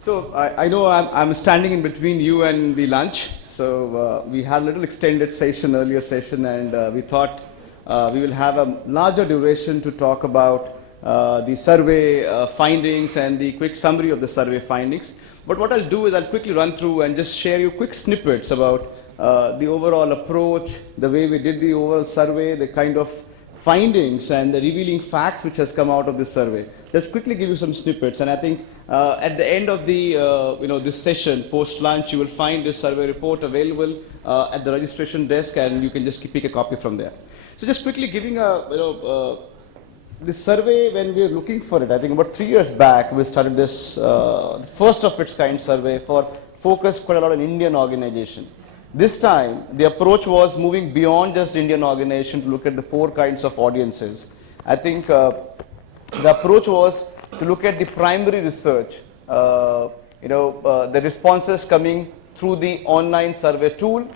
So I know I'm standing in between you and the lunch. So we had a little extended session, earlier session, and we thought we will have a larger duration to talk about the survey findings and the quick summary of the survey findings. But what I'll do is I'll quickly run through and just share you quick snippets about the overall approach, the way we did the overall survey, the kind of findings and the revealing facts which has come out of this survey. Just quickly give you some snippets, and I think at the end of the this session, post lunch, you will find this survey report available at the registration desk, and you can just pick a copy from there. So just quickly giving a this survey, when we were looking for it, I think about 3 years back, we started this first of its kind survey focused quite a lot on Indian organization. This time, the approach was moving beyond just Indian organization to look at the 4 kinds of audiences. I think the approach was to look at the primary research, the responses coming through the online survey tool.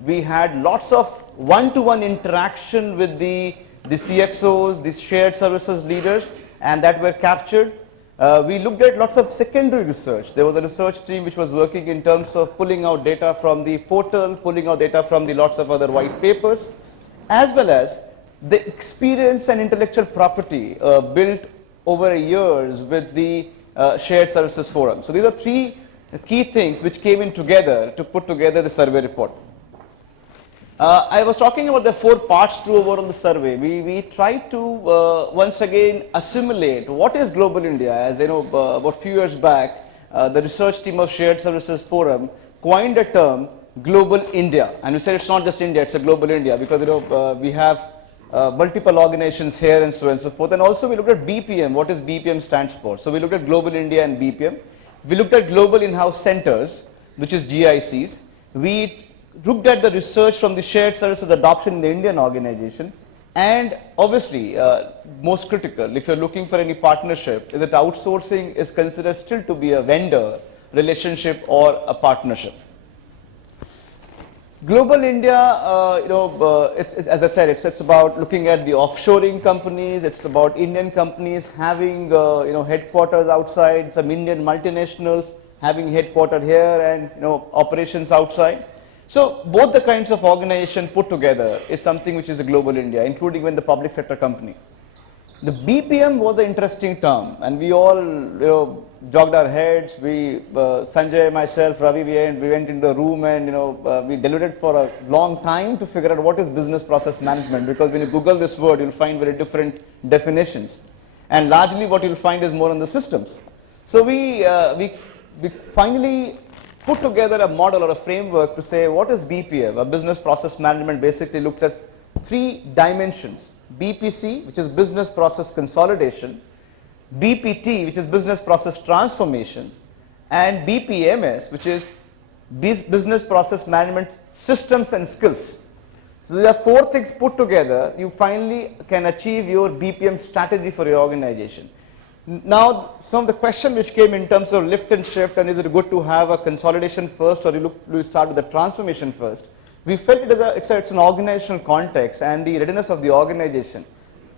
We had lots of one-to-one interaction with the CXOs, the shared services leaders, and that were captured. We looked at lots of secondary research. There was a research team which was working in terms of pulling out data from the portal, pulling out data from the lots of other white papers, as well as the experience and intellectual property built over years with the shared services forum. So these are 3 key things which came in together to put together the survey report. I was talking about the 4 parts to overall the survey. We tried to once again assimilate what is global India. As you know, about a few years back, the research team of Shared Services Forum coined a term, global India, and we said it's not just India, it's a global India, because we have multiple organizations here and so on and so forth. And also we looked at BPM, what is BPM stands for. So we looked at global India and BPM. We looked at global in-house centers, which is GICs. We looked at the research from the shared services adoption in the Indian organization, and obviously most critical, if you're looking for any partnership, is that outsourcing is considered still to be a vendor relationship or a partnership. Global India, as I said, it's about looking at the offshoring companies. It's about Indian companies having headquarters outside, some Indian multinationals having headquartered here and operations outside. So both the kinds of organization put together is something which is a global India, including even the public sector company. The BPM was an interesting term, and we all jogged our heads. We, Sanjay, myself, Ravi, we went into a room and we deliberated for a long time to figure out what is business process management, because when you Google this word, you'll find very different definitions, and largely what you'll find is more on the systems. So we finally put together a model or a framework to say what is BPM. A business process management basically looked at 3 dimensions: BPC, which is business process consolidation; BPT, which is business process transformation; and BPMS, which is business process management systems and skills. So there are 4 things put together. You finally can achieve your BPM strategy for your organization. Now, some of the question which came in terms of lift and shift, and is it good to have a consolidation first, or do you start with the transformation first? We felt it's an organizational context and the readiness of the organization.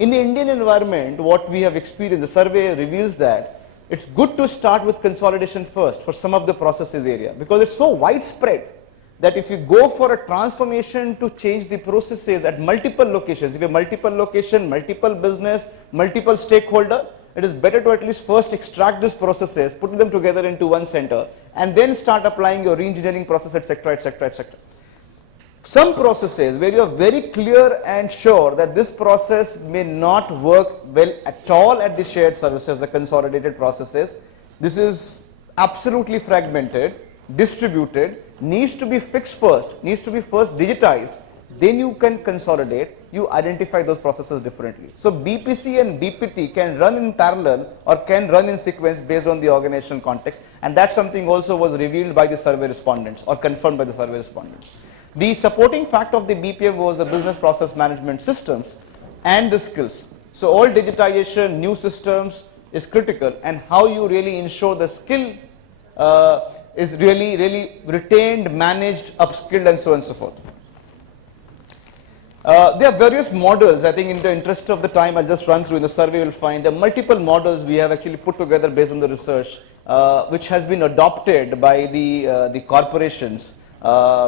In the Indian environment, what we have experienced, the survey reveals that it's good to start with consolidation first for some of the processes area, because it's so widespread that if you go for a transformation to change the processes at multiple locations, if you have multiple location, multiple business, multiple stakeholder, it is better to at least first extract these processes, put them together into one center, and then start applying your re-engineering process, etc., etc., etc. Some processes where you are very clear and sure that this process may not work well at all at the shared services, the consolidated processes. This is absolutely fragmented, distributed, needs to be fixed first, needs to be first digitized, then you can consolidate, you identify those processes differently. So BPC and BPT can run in parallel or can run in sequence based on the organizational context, and that's something also was revealed by the survey respondents or confirmed by the survey respondents. The supporting factor of the BPM was the business process management systems and the skills. So all digitization, new systems is critical, and how you really ensure the skill is really retained, managed, upskilled, and so on and so forth. There are various models. I think in the interest of the time, I'll just run through. In the survey, you'll find there are multiple models we have actually put together based on the research. which has been adopted by the corporations.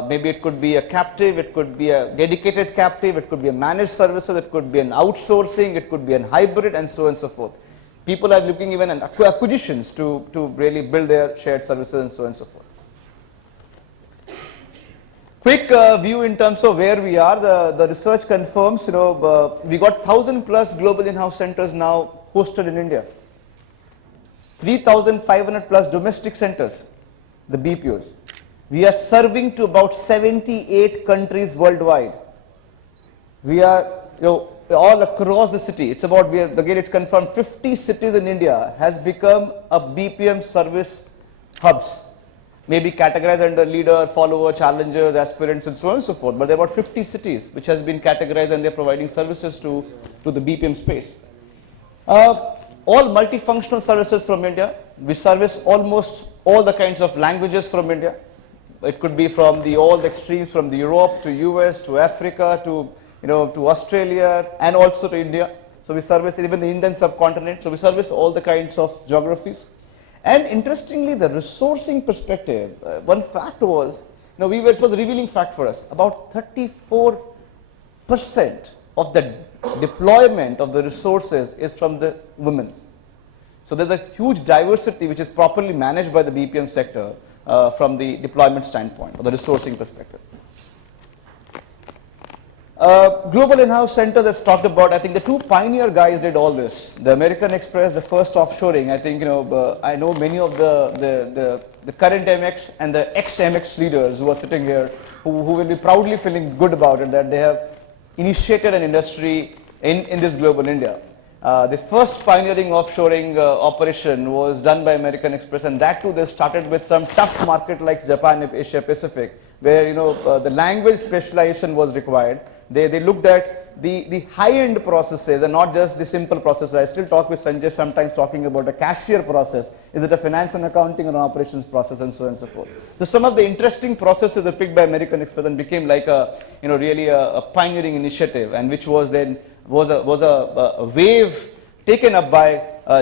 Maybe it could be a captive, it could be a dedicated captive, it could be a managed services, it could be an outsourcing, it could be an hybrid, and so on and so forth. People are looking even at acquisitions to really build their shared services and so on and so forth. Quick view in terms of where we are. The research confirms, we got 1,000 plus global in-house centers now hosted in India. 3,500 plus domestic centers, the BPOs. We are serving to about 78 countries worldwide. We are, all across the city. It's about, again, it's confirmed 50 cities in India has become a BPM service hubs. Maybe categorized under leader, follower, challengers, aspirants, and so on and so forth. But there are about 50 cities which has been categorized and they're providing services to the BPM space. All multifunctional services from India. We service almost all the kinds of languages from India. It could be from all the extremes, from the Europe to US to Africa to Australia and also to India. So we service even the Indian subcontinent. So we service all the kinds of geographies. And interestingly, the resourcing perspective, one fact was, it was a revealing fact for us. About 34% of the deployment of the resources is from the women. So there's a huge diversity which is properly managed by the BPM sector from the deployment standpoint or the resourcing perspective. Global in-house centers, as talked about, I think the two pioneer guys did all this. The American Express, the first offshoring. I think I know many of the current MX and the ex-MX leaders who are sitting here, who will be proudly feeling good about it, that they have initiated an industry in this global India. The first pioneering offshoring operation was done by American Express, and that too they started with some tough market like Japan, Asia Pacific, where the language specialization was required. They looked at the high-end processes and not just the simple processes. I still talk with Sanjay sometimes talking about a cashier process. Is it a finance and accounting or an operations process, and so on and so forth. So some of the interesting processes were picked by American Express and became like really a pioneering initiative, and which was then was a wave taken up by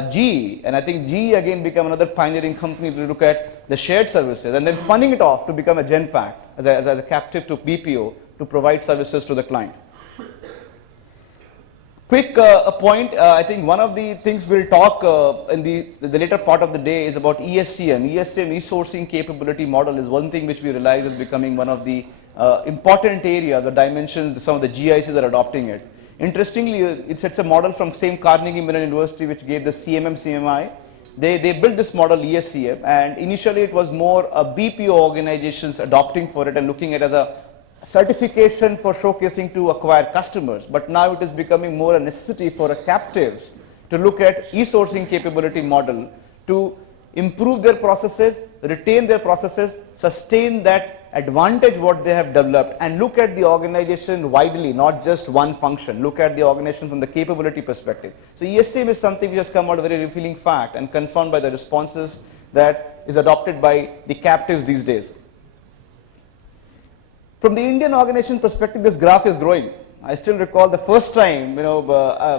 GE, and I think GE again became another pioneering company to look at the shared services, and then spinning it off to become a Genpact as a captive to BPO to provide services to the client. Quick point, I think one of the things we'll talk in the later part of the day is about ESCM. ESCM, e-sourcing capability model, is one thing which we realize is becoming one of the important areas, the dimensions, some of the GICs are adopting it. Interestingly, it's a model from same Carnegie Mellon University which gave the CMI. They built this model ESCM, and initially it was more a BPO organizations adopting for it and looking at it as a certification for showcasing to acquire customers. But now it is becoming more a necessity for a captives to look at e-sourcing capability model to improve their processes, retain their processes, sustain that advantage what they have developed, and look at the organization widely, not just one function. Look at the organization from the capability perspective. So ESCM is something which has come out a very revealing fact and confirmed by the responses that is adopted by the captives these days. From the Indian organization perspective, this graph is growing. I still recall the first time,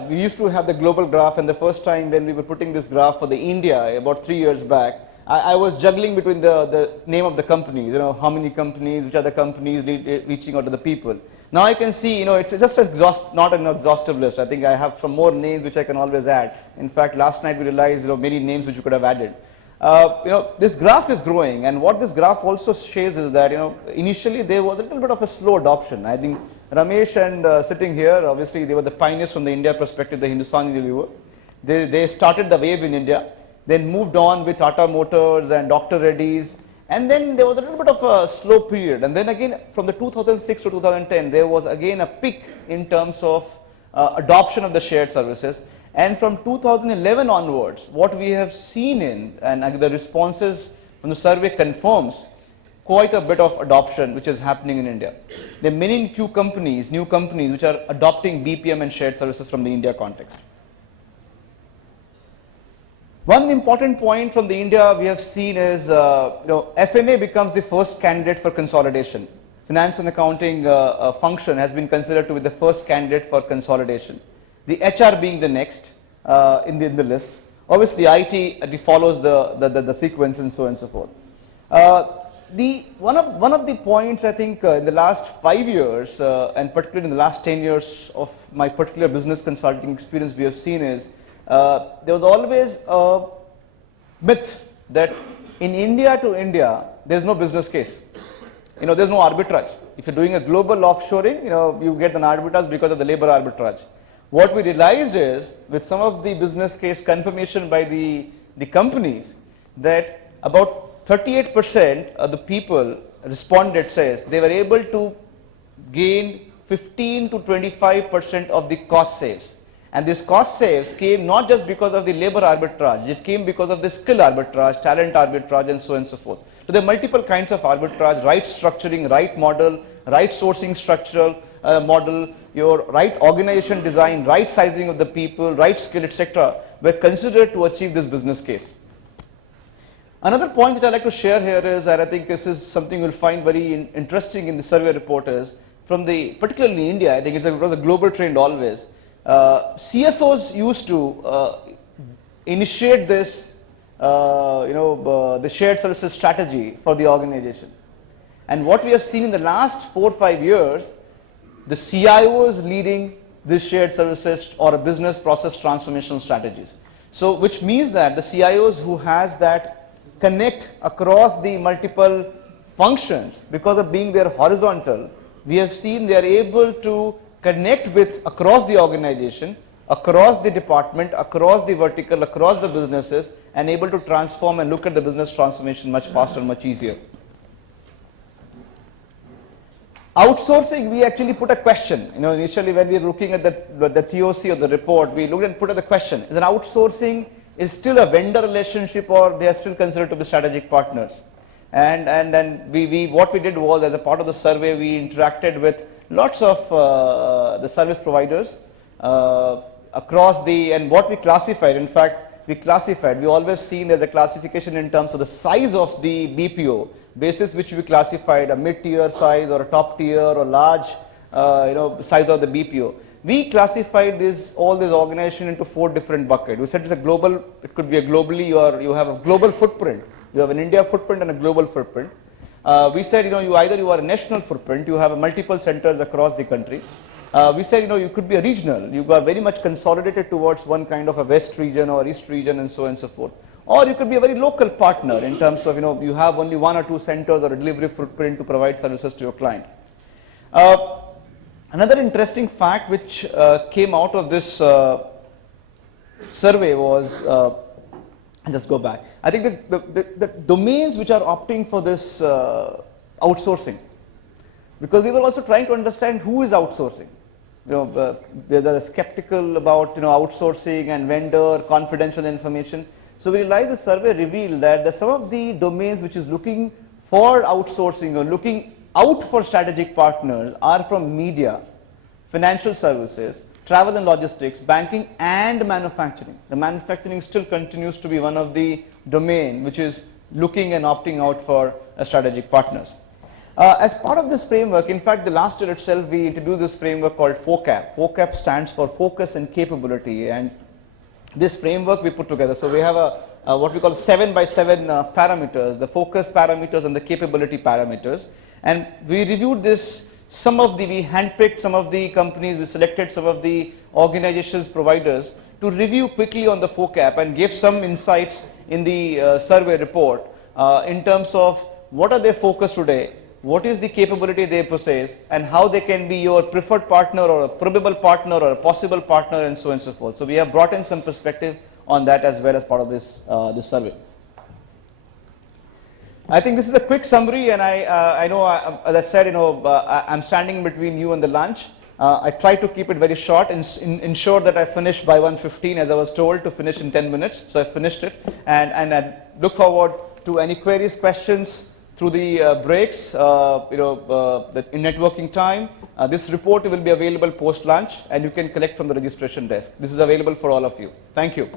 we used to have the global graph, and the first time when we were putting this graph for the India about 3 years back, I was juggling between the name of the companies, how many companies, which are the companies reaching out to the people. Now I can see, it's just not an exhaustive list. I think I have some more names which I can always add. In fact, last night we realized, many names which we could have added. This graph is growing, and what this graph also shows is that, initially there was a little bit of a slow adoption. I think Ramesh and sitting here, obviously they were the pioneers from the India perspective, the Hindustan Unilever. They started the wave in India, then moved on with Tata Motors and Dr. Reddy's, and then there was a little bit of a slow period. And then again, from the 2006 to 2010, there was again a peak in terms of adoption of the shared services. And from 2011 onwards, what we have seen and the responses from the survey confirms quite a bit of adoption which is happening in India. There are few companies, new companies, which are adopting BPM and shared services from the India context. One important point from the India we have seen is, F&A becomes the first candidate for consolidation. Finance and accounting function has been considered to be the first candidate for consolidation. The HR being the next in the list. Obviously, IT follows the sequence and so on and so forth. One of the points I think in the last 5 years, and particularly in the last 10 years of my particular business consulting experience, we have seen is there was always a myth that in India to India, there's no business case. There's no arbitrage. If you're doing a global offshoring, you get an arbitrage because of the labor arbitrage. What we realized is, with some of the business case confirmation by the companies, that about 38% of the people responded says they were able to gain 15 to 25% of the cost saves. And this cost saves came not just because of the labor arbitrage, it came because of the skill arbitrage, talent arbitrage, and so on and so forth. So there are multiple kinds of arbitrage: right structuring, right model, right sourcing structural model, your right organization design, right sizing of the people, right skill, etc. were considered to achieve this business case. Another point which I'd like to share here is, and I think this is something you'll find very interesting in the survey report, is from particularly India, I think it was a global trend always. CFOs used to initiate this, the shared services strategy for the organization. And what we have seen in the last 4 or 5 years, the CIOs leading this shared services or a business process transformation strategies. So, which means that the CIOs who has that connect across the multiple functions, because of being there horizontal, we have seen they are able to connect with across the organization, across the department, across the vertical, across the businesses, and able to transform and look at the business transformation much faster, much easier. Outsourcing, we actually put a question. Initially when we were looking at the TOC of the report, we looked and put the question: is an outsourcing is still a vendor relationship, or they are still considered to be strategic partners? And then what we did was, as a part of the survey, we interacted with lots of the service providers across and what we classified, in fact, we always seen there's a classification in terms of the size of the BPO, basis which we classified a mid-tier size or a top tier or large size of the BPO. We classified all this organization into 4 different buckets. We said it's a global, it could be a globally, you have a global footprint, you have an India footprint and a global footprint. We said, you are a national footprint, you have multiple centers across the country. We said, you could be a regional, you are very much consolidated towards one kind of a west region or east region and so on and so forth. Or you could be a very local partner in terms of, you have only 1 or 2 centers or a delivery footprint to provide services to your client. Another interesting fact which came out of this survey was, just go back. I think the domains which are opting for this outsourcing, because we were also trying to understand who is outsourcing. There's a skeptical about outsourcing and vendor confidential information. So we realized the survey revealed that some of the domains which is looking for outsourcing or looking out for strategic partners are from media, financial services, travel and logistics, banking, and manufacturing. The manufacturing still continues to be one of the domain which is looking and opting out for strategic partners. As part of this framework, in fact, the last year itself, we introduced this framework called FOCAP. FOCAP stands for Focus and Capability, and this framework we put together. So we have what we call 7 by 7 parameters, the focus parameters and the capability parameters. And we reviewed this, we handpicked some of the companies, we selected some of the organizations, providers, to review quickly on the FOCAP and give some insights in the survey report in terms of what are their focus today, what is the capability they possess, and how they can be your preferred partner or a probable partner or a possible partner, and so on and so forth. So we have brought in some perspective on that as well as part of this survey. I think this is a quick summary, and I know, as I said, I'm standing between you and the lunch. I try to keep it very short and ensure that I finish by 1:15, as I was told to finish in 10 minutes. So I finished it, and I look forward to any queries, questions through the breaks, in networking time. This report will be available post lunch, and you can collect from the registration desk. This is available for all of you. Thank you.